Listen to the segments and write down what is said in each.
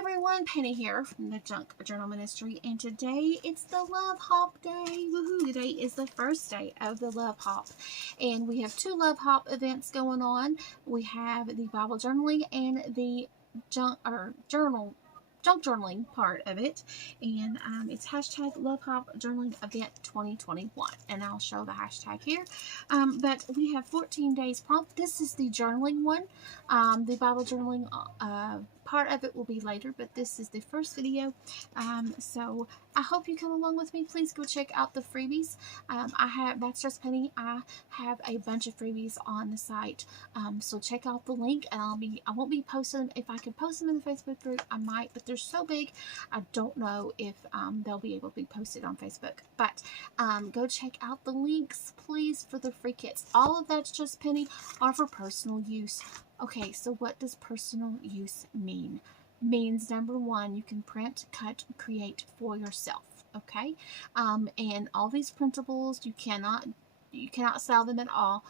everyone, Penny here from the Junk Journal Ministry, and today it's the Love Hop Day. Woohoo! Today is the first day of the Love Hop, and we have two Love Hop events going on. We have the Bible journaling and the junk journaling part of it, and it's hashtag Love Hop Journaling Event 2021, and I'll show the hashtag here. But we have 14 days prompt. This is the journaling one. The Bible journaling part of it will be later, but this is the first video. So I hope you come along with me. Please go check out the freebies. I have That's Just Penny. I have a bunch of freebies on the site, so check out the link. And I won't be posting them. If I can post them in the Facebook group, I might, but they're so big, I don't know if they'll be able to be posted on Facebook. But go check out the links, please, for the free kits. All of That's Just Penny are for personal use. Okay, so what does personal use mean? Means, number one, you can print, cut, create for yourself. Okay, and all these printables, you cannot sell them at all.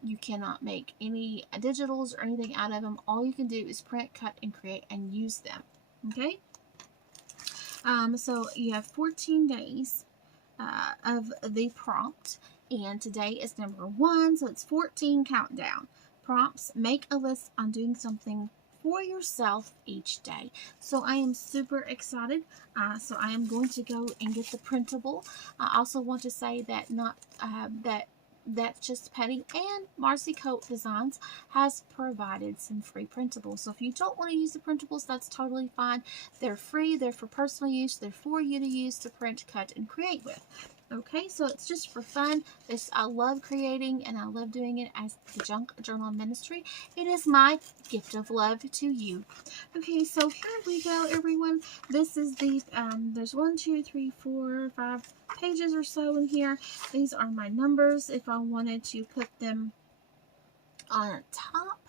You cannot make any digitals or anything out of them. All you can do is print, cut, and create and use them. Okay, so you have 14 days of the prompt, and today is number 1, so it's 14 countdown. Prompts: make a list on doing something for yourself each day. So I am super excited. So I am going to go and get the printable. I also want to say that That's Just Penny and Marcy Coat Designs has provided some free printables. So if you don't want to use the printables, that's totally fine. They're free. They're for personal use. They're for you to use to print, cut, and create with. Okay, so it's just for fun. I love creating, and I love doing it as the Junk Journal Ministry. It is my gift of love to you. Okay, so here we go, everyone. This is the, there's 1, 2, 3, 4, 5 pages or so in here. These are my numbers if I wanted to put them on top.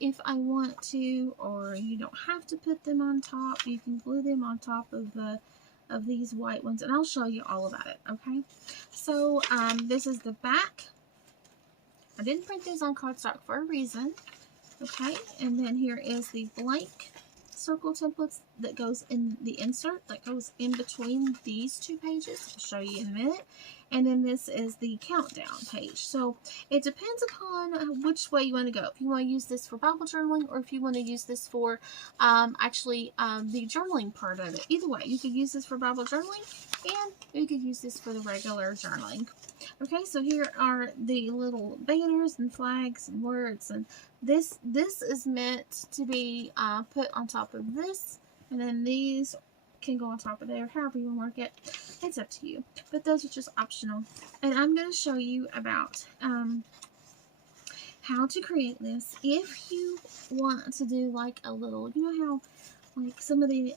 If I want to, or you don't have to put them on top, you can glue them on top of these white ones, and I'll show you all about it. Okay, so this is the back. I didn't print these on cardstock for a reason. Okay, and then here is the blank circle templates that goes in the insert that goes in between these two pages. I'll show you in a minute. And then this is the countdown page. So it depends upon which way you want to go. If you want to use this for Bible journaling, or if you want to use this for the journaling part of it. Either way, you could use this for Bible journaling, and you could use this for the regular journaling. Okay, so here are the little banners and flags and words, and this is meant to be put on top of this, and then these can go on top of there, however you want to work it. It's up to you, but those are just optional. And I'm going to show you about how to create this. If you want to do like a little, you know how like some of the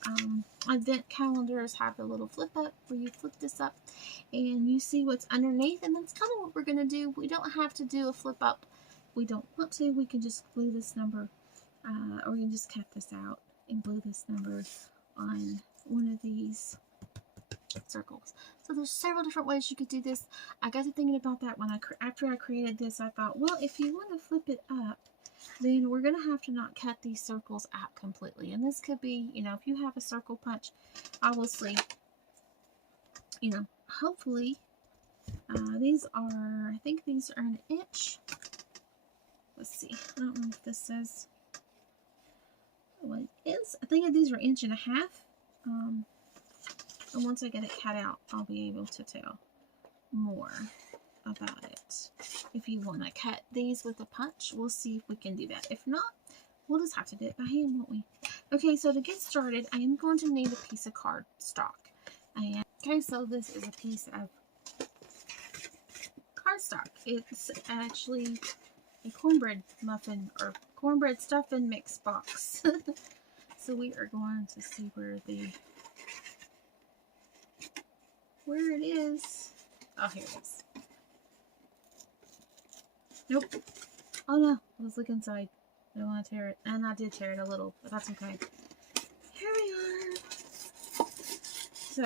advent calendars have a little flip up where you flip this up and you see what's underneath, and that's kind of what we're going to do. We don't have to do a flip up. We don't want to. We can just glue this number, or we can just cut this out and glue this number on one of these circles. So there's several different ways you could do this. I got to thinking about that when after I created this. I thought, well, if you want to flip it up, then we're going to have to not cut these circles out completely. And this could be, you know, if you have a circle punch, obviously, you know, hopefully, I think these are an inch. Let's see. I don't know if this says what it is. I think these are 1.5 inches. And once I get it cut out, I'll be able to tell more about it. If you want to cut these with a punch, we'll see if we can do that. If not, we'll just have to do it by hand, won't we? Okay, so to get started, I am going to need a piece of cardstock. Okay, so this is a piece of cardstock. It's actually a cornbread muffin or cornbread stuffing mix box. So we are going to see where it is. Oh, here it is. Nope. Oh no, let's look inside. I don't want to tear it. And I did tear it a little, but that's okay. Here we are. So,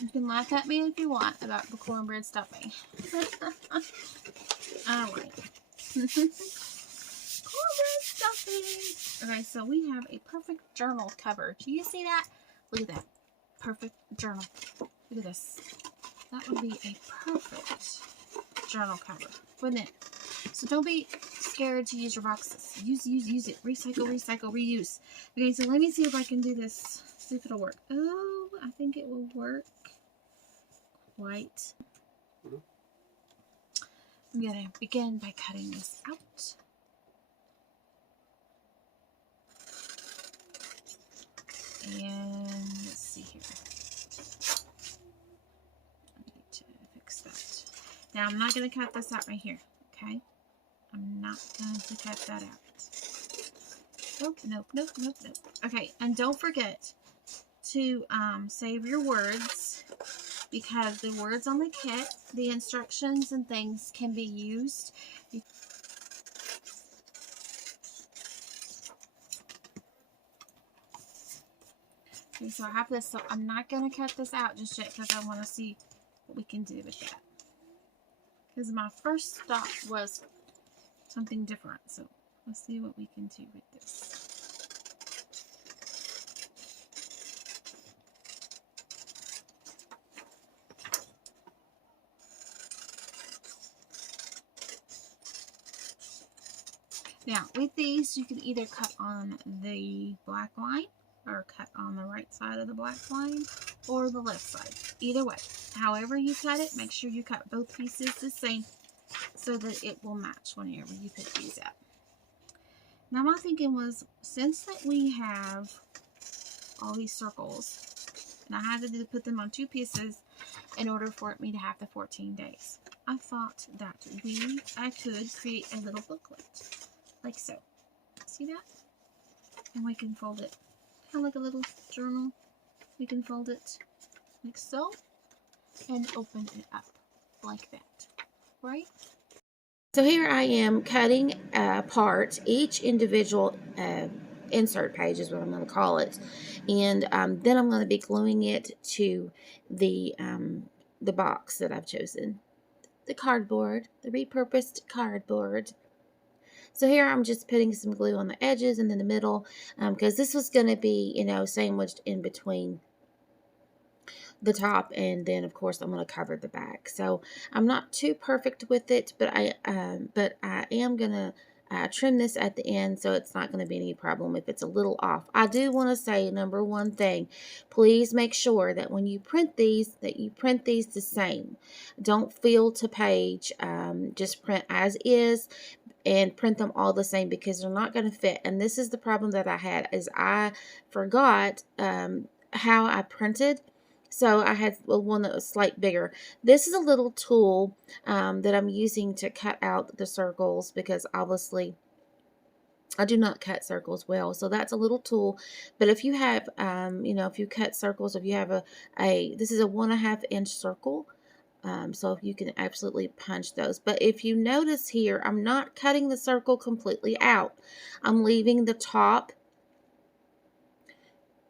you can laugh at me if you want about the cornbread stuffing. Alright. Cornbread stuffing. Okay, so we have a perfect journal cover. Do you see that? Look at that. Perfect journal. Look at this. That would be a perfect journal cover, wouldn't it? So don't be scared to use your boxes. Use it. Recycle, recycle, reuse. Okay, so let me see if I can do this. See if it'll work. Oh, I think it will work quite. I'm going to begin by cutting this out. And let's see here. I need to fix that. Now I'm not going to cut this out right here, okay? I'm not going to cut that out. Nope, nope, nope, nope, nope. Okay, and don't forget to save your words, because the words on the kit, the instructions and things can be used. Okay, so I have this, so I'm not going to cut this out just yet because I want to see what we can do with that. Because my first thought was something different, so let's see what we can do with this. Now, with these, you can either cut on the black line, or cut on the right side of the black line, or the left side. Either way, however you cut it, make sure you cut both pieces the same so that it will match whenever you pick these up. Now, my thinking was, since that we have all these circles, and I had to put them on 2 pieces in order for me to have the 14 days, I thought that I could create a little booklet. Like so. See that? And we can fold it. Kind of like a little journal. We can fold it like so. And open it up like that. Right? So here I am cutting apart each individual insert page is what I'm going to call it. And then I'm going to be gluing it to the box that I've chosen. The cardboard. The repurposed cardboard. So here I'm just putting some glue on the edges and in the middle, because this was going to be, you know, sandwiched in between the top, and then of course I'm going to cover the back. So I'm not too perfect with it, but I am going to trim this at the end, so it's not going to be any problem if it's a little off. I do want to say, number one thing, please make sure that when you print these, that you print these the same. Don't fill to page, just print as is. And print them all the same, because they're not going to fit. And this is the problem that I had, is I forgot how I printed. So I had one that was slightly bigger. This is a little tool that I'm using to cut out the circles, because obviously I do not cut circles well. So that's a little tool. But if you have, you know, if you cut circles, if you have this is a 1.5 inch circle. So you can absolutely punch those. But if you notice here, I'm not cutting the circle completely out. I'm leaving the top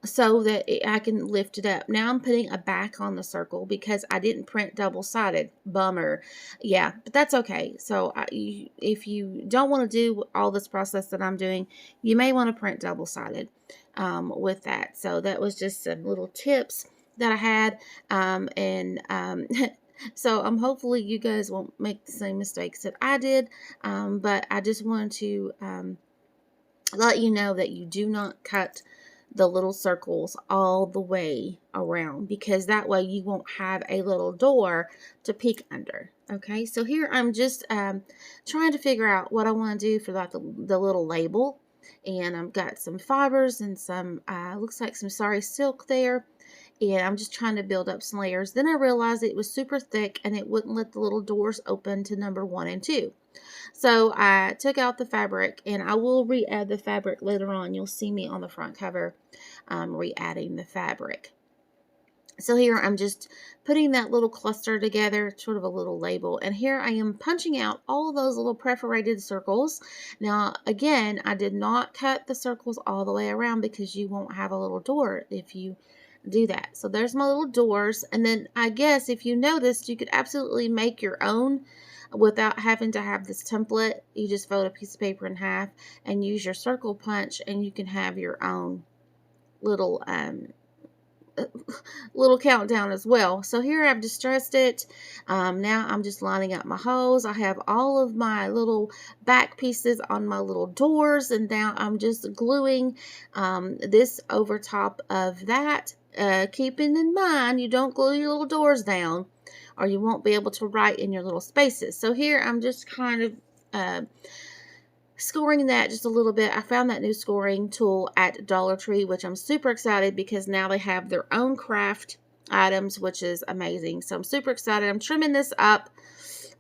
so that I can lift it up. Now I'm putting a back on the circle because I didn't print double-sided. Bummer. Yeah, but that's okay. So if you don't want to do all this process that I'm doing, you may want to print double-sided with that. So that was just some little tips that I had. So hopefully you guys won't make the same mistakes that I did, but I just wanted to let you know that you do not cut the little circles all the way around, because that way you won't have a little door to peek under. Okay, so here I'm just trying to figure out what I want to do for like the little label, and I've got some fibers and some looks like some sari silk there. And I'm just trying to build up some layers. Then I realized it was super thick and it wouldn't let the little doors open to number 1 and 2. So I took out the fabric, and I will re-add the fabric later on. You'll see me on the front cover re-adding the fabric. So here I'm just putting that little cluster together, sort of a little label. And here I am punching out all those little perforated circles. Now, again, I did not cut the circles all the way around, because you won't have a little door if you do that. So there's my little doors. And then I guess if you noticed, you could absolutely make your own without having to have this template. You just fold a piece of paper in half and use your circle punch, and you can have your own little little countdown as well. So here I've distressed it. Now I'm just lining up my holes. I have all of my little back pieces on my little doors, and now I'm just gluing this over top of that, keeping in mind you don't glue your little doors down or you won't be able to write in your little spaces. So here I'm just kind of scoring that just a little bit. I found that new scoring tool at Dollar Tree, which I'm super excited because now they have their own craft items, which is amazing. So I'm super excited. I'm trimming this up.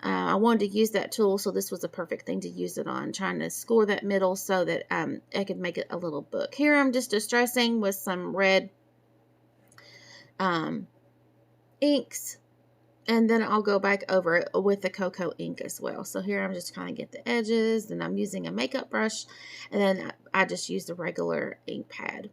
I wanted to use that tool, so this was a perfect thing to use it on, trying to score that middle so that I could make it a little book. Here I'm just distressing with some red inks. And then I'll go back over it with the cocoa ink as well. So here I'm just kind of get the edges, and I'm using a makeup brush, and then I just used a regular ink pad.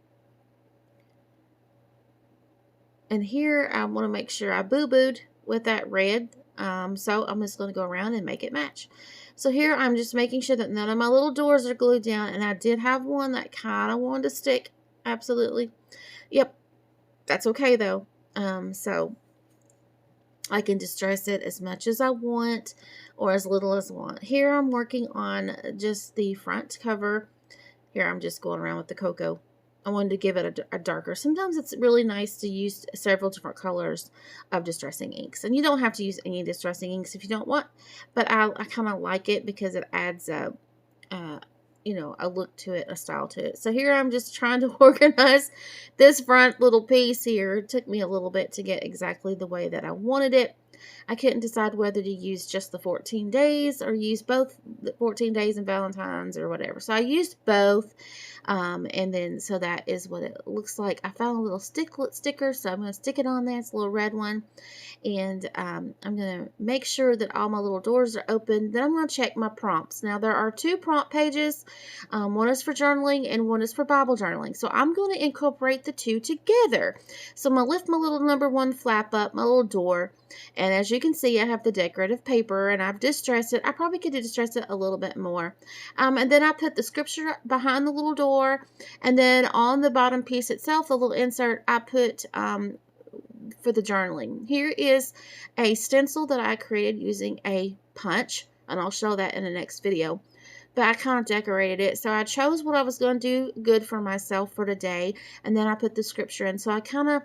And here I want to make sure I boo-booed with that red. So I'm just going to go around and make it match. So here I'm just making sure that none of my little doors are glued down, and I did have one that kind of wanted to stick. Absolutely. Yep. That's okay though. So I can distress it as much as I want or as little as I want. Here I'm working on just the front cover. Here I'm just going around with the cocoa. I wanted to give it a darker. Sometimes it's really nice to use several different colors of distressing inks. And you don't have to use any distressing inks if you don't want. But I kind of like it because it adds a look to it, a style to it. So here I'm just trying to organize this front little piece here. It took me a little bit to get exactly the way that I wanted it. I couldn't decide whether to use just the 14 days or use both the 14 days and Valentine's or whatever. So I used both. And then, so that is what it looks like. I found a little sticker, so I'm going to stick it on there. It's a little red one. And I'm going to make sure that all my little doors are open. Then I'm going to check my prompts. Now, there are 2 prompt pages. One is for journaling and one is for Bible journaling. So I'm going to incorporate the 2 together. So I'm going to lift my little number 1 flap up, my little door. And as you can see, I have the decorative paper and I've distressed it. I probably could distress it a little bit more. And then I put the scripture behind the little door. And then on the bottom piece itself, the little insert, I put for the journaling. Here is a stencil that I created using a punch. And I'll show that in the next video. But I kind of decorated it. So I chose what I was going to do good for myself for today. And then I put the scripture in. So I kind of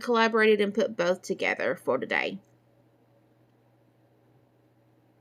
collaborated and put both together for today.